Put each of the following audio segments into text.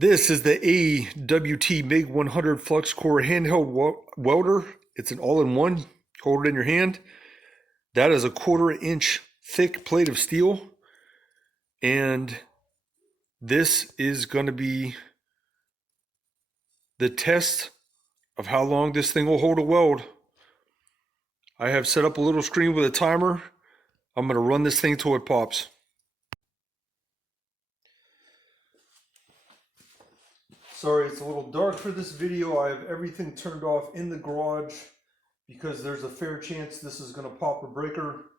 This is the AWT Mig 100 flux core handheld welder. It's an all-in-one. Hold it in your hand. That is a 1/4 inch thick plate of steel. And this is going to be the test of how long this thing will hold a weld. I have set up a little screen with a timer. I'm going to run this thing till it pops. Sorry, it's a little dark for this video. I have everything turned off in the garage because there's a fair chance this is going to pop a breaker.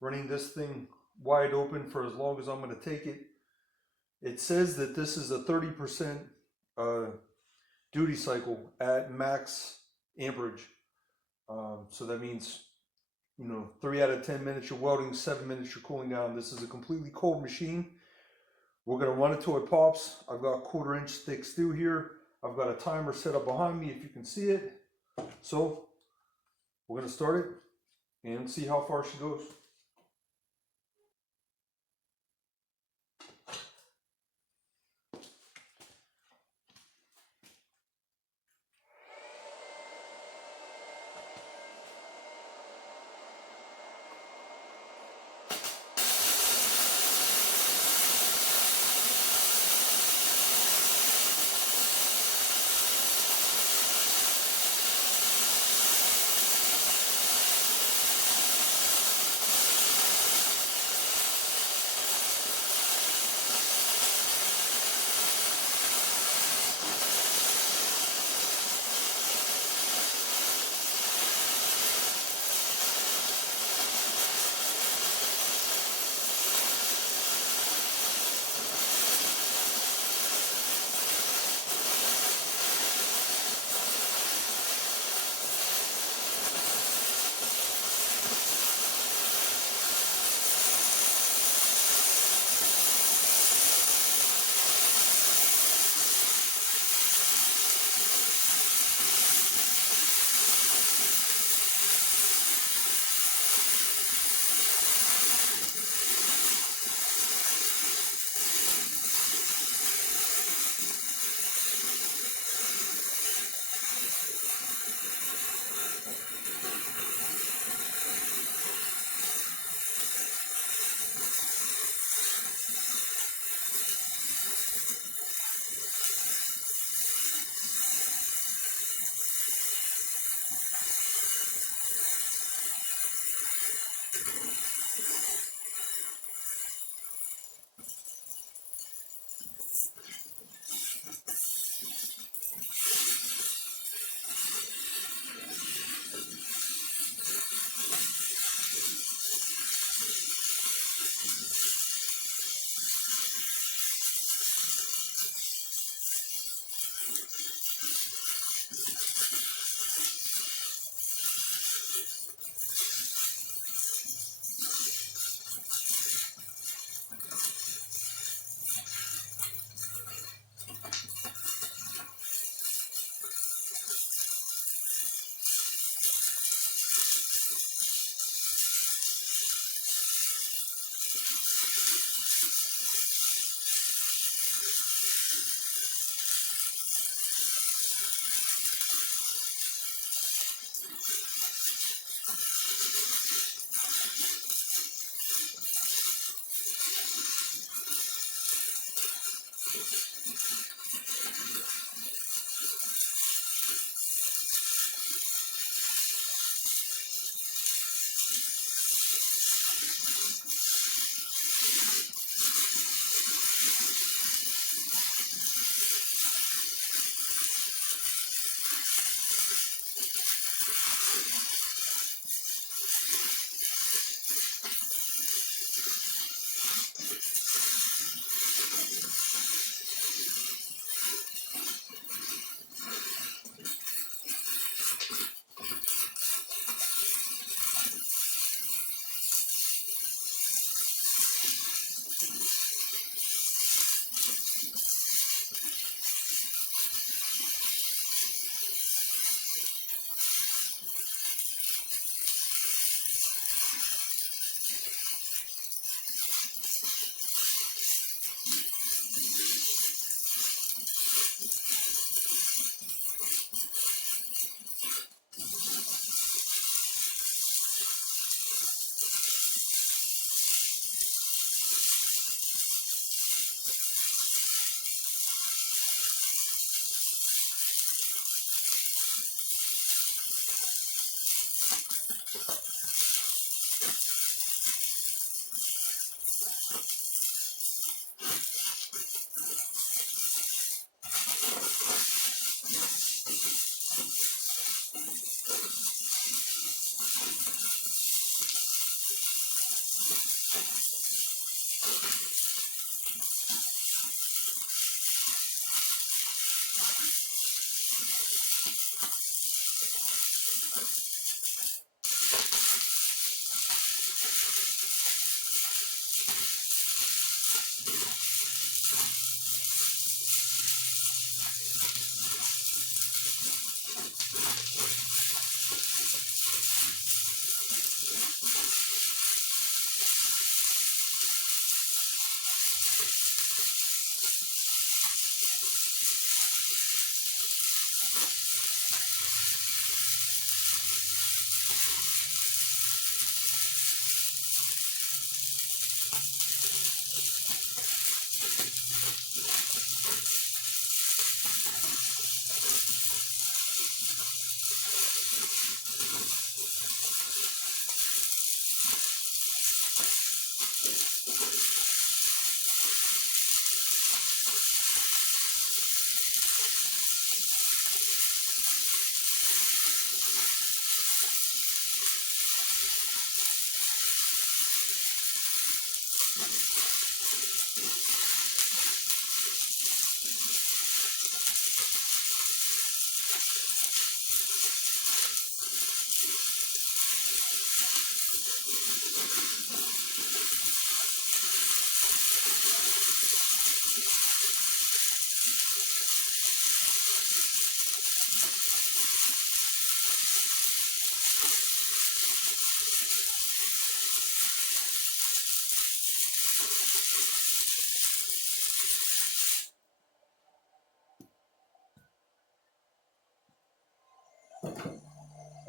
Running this thing wide open for as long as I'm going to take it. It says that this is a 30% duty cycle at max amperage. So that means, 3 out of 10 minutes you're welding, 7 minutes you're cooling down. This is a completely cold machine. We're going to run it till it pops. I've got 1/4 inch thick steel here. I've got a timer set up behind me if you can see it. So we're going to start it and see how far she goes.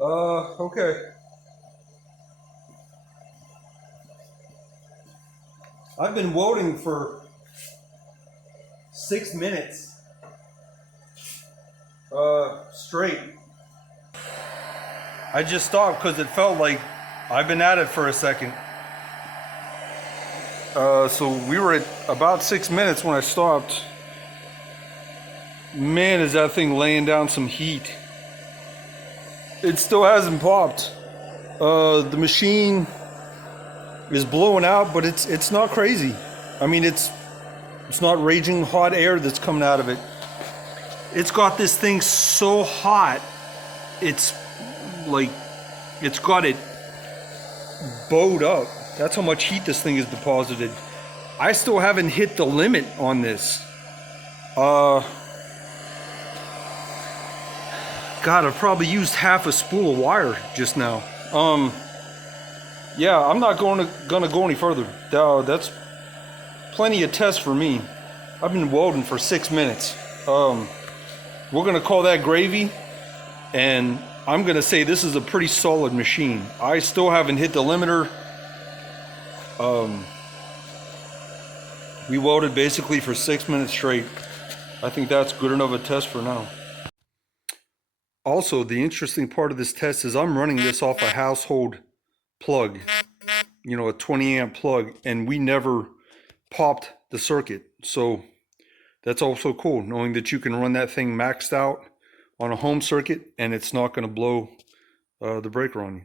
Okay. I've been welding for 6 minutes. Straight. I just stopped because it felt like I've been at it for a second. So we were at about 6 minutes when I stopped. Man, is that thing laying down some heat. It still hasn't popped. The machine is blowing out, but it's not crazy. I mean, it's not raging hot air that's coming out of it. It's got this thing so hot, it's like, it's got it bowed up. That's how much heat this thing is deposited. I still haven't hit the limit on this. God, I've probably used half a spool of wire just now. Yeah, I'm not gonna go any further. That's plenty of tests for me. I've been welding for 6 minutes. We're gonna call that gravy, and I'm gonna say this is a pretty solid machine. I still haven't hit the limiter. We welded basically for 6 minutes straight. I think that's good enough a test for now. Also, the interesting part of this test is I'm running this off a household plug, you know, a 20 amp plug, and we never popped the circuit. So that's also cool, knowing that you can run that thing maxed out on a home circuit and it's not going to blow the breaker on you.